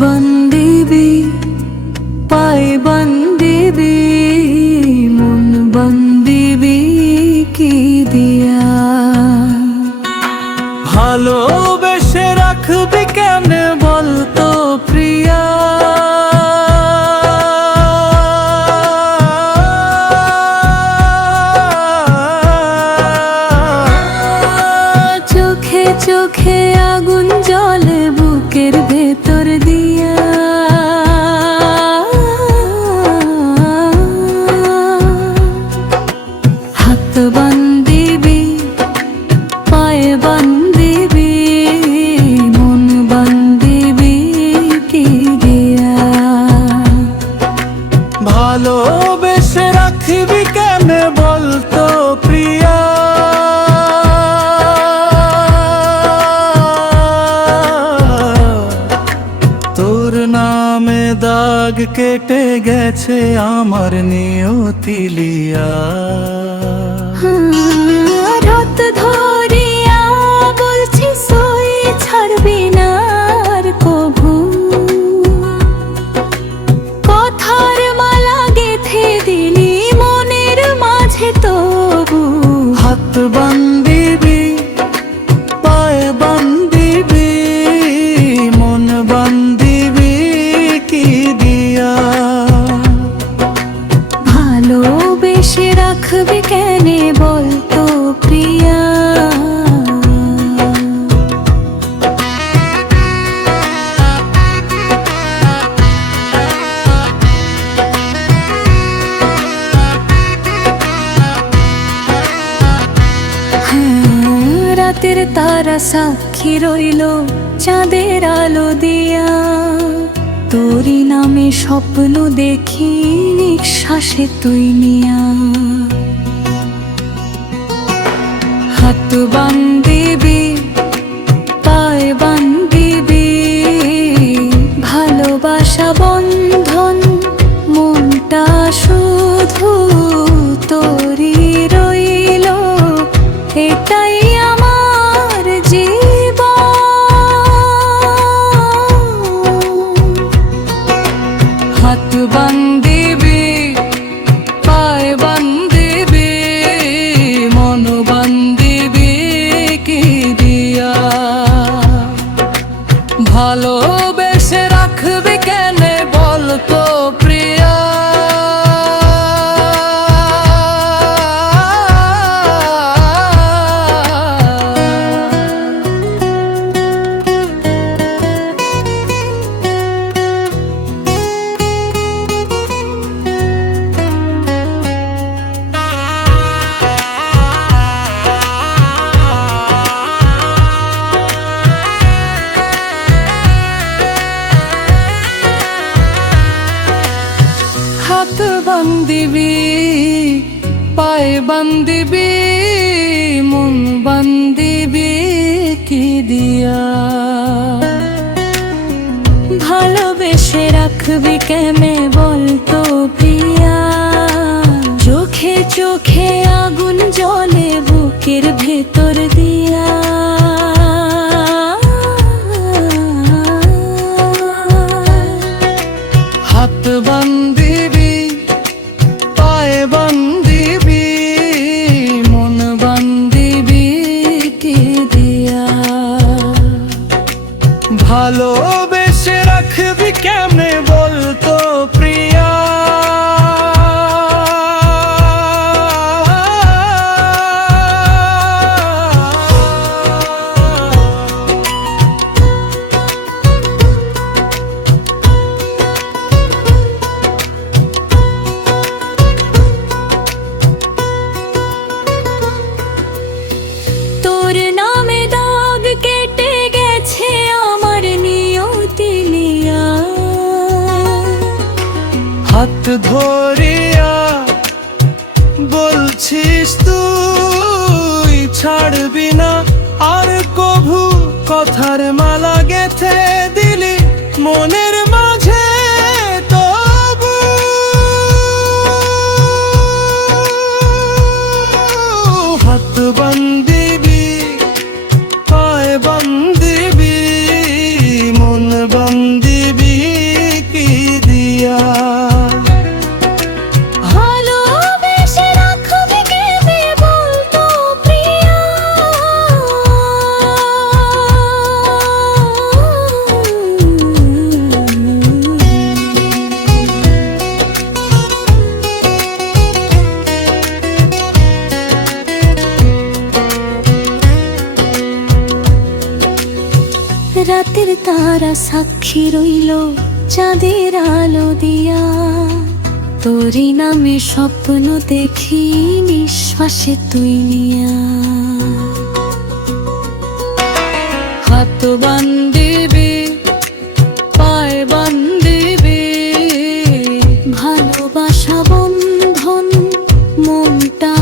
बंदीबी पाए बंदीबी मन बंदीबी की दिया ভালোবেসে রাখবি কেমনে বলতো প্রিয়া চোখে চোখে আগুন জ্বলে বুকের ভেতর দিয়া হাত বান্দিবি পায়ে বান্দিবি মন বান্দিবি কি দিয়া ভালোবেসে রাখবি কেমনে বলতো প্রিয়া তোর নামে দাগ কেটে গেছে আমার নিয়তি লিয়া রাত ধরিয়া বলছি সই ছাড়বি না আর কভু কথার মালা গেঁথে দিলি মনের মাঝে তবু হাত বান্দিবি পায়ে বান্দিবি মন বান্দিবি কি দিয়া ভালোবেসে রাখবি কেনে বলতো প্রিয়া রাতের তারা সাক্ষী রইল চাঁদের আলো দিয়া তোরই নামে স্বপ্ন দেখি নিঃশ্বাসে তুই নিয়া হাত বান্দিবি পায়ে বান্দিবি ভালোবাসা বন্ধন মনটা শুধু তোরই রইল এটাই আমার জীবন হাত বান্দিবি পায়ে বান্দিবি মন বান্দিবি কি দিয়া ভালোবেসে রাখবি কেনে বলতো প্রিয়া হাত বান্দিবি পায়ে বান্দিবি মন বান্দিবি কি দিয়া ভালোবেসে রাখবি কেমনে বলতো প্রিয়া চোখে চোখে আগুন জ্বলে বুকের ভেতর দিয়া হাত বান্দিবি পায়ে বান্দিবি মন বান্দিবি কি দিয়া ভালোবেসে রাখবি কেমনে বলতো প্রিয়া তোর নামে দাগ কেটে গেছে আমার নিয়তি লিয়া হাত ধরিয়া বলছিস তুই ছাড়বি না আর কভু কথার মালা গেঁথে দিলি মনের মাঝে তবু হাত বান্দিবি পায়ে বান্দিবি মন বান্দিবি রাতের তারা সাক্ষী রইল চাঁদের আলো দিয়া, তোরই নামে স্বপ্ন দেখি নিঃশ্বাসে তুই নিয়া। হাত বান্ধিবি পায়ে বান্ধিবি, ভালোবাসা বন্ধন মনটা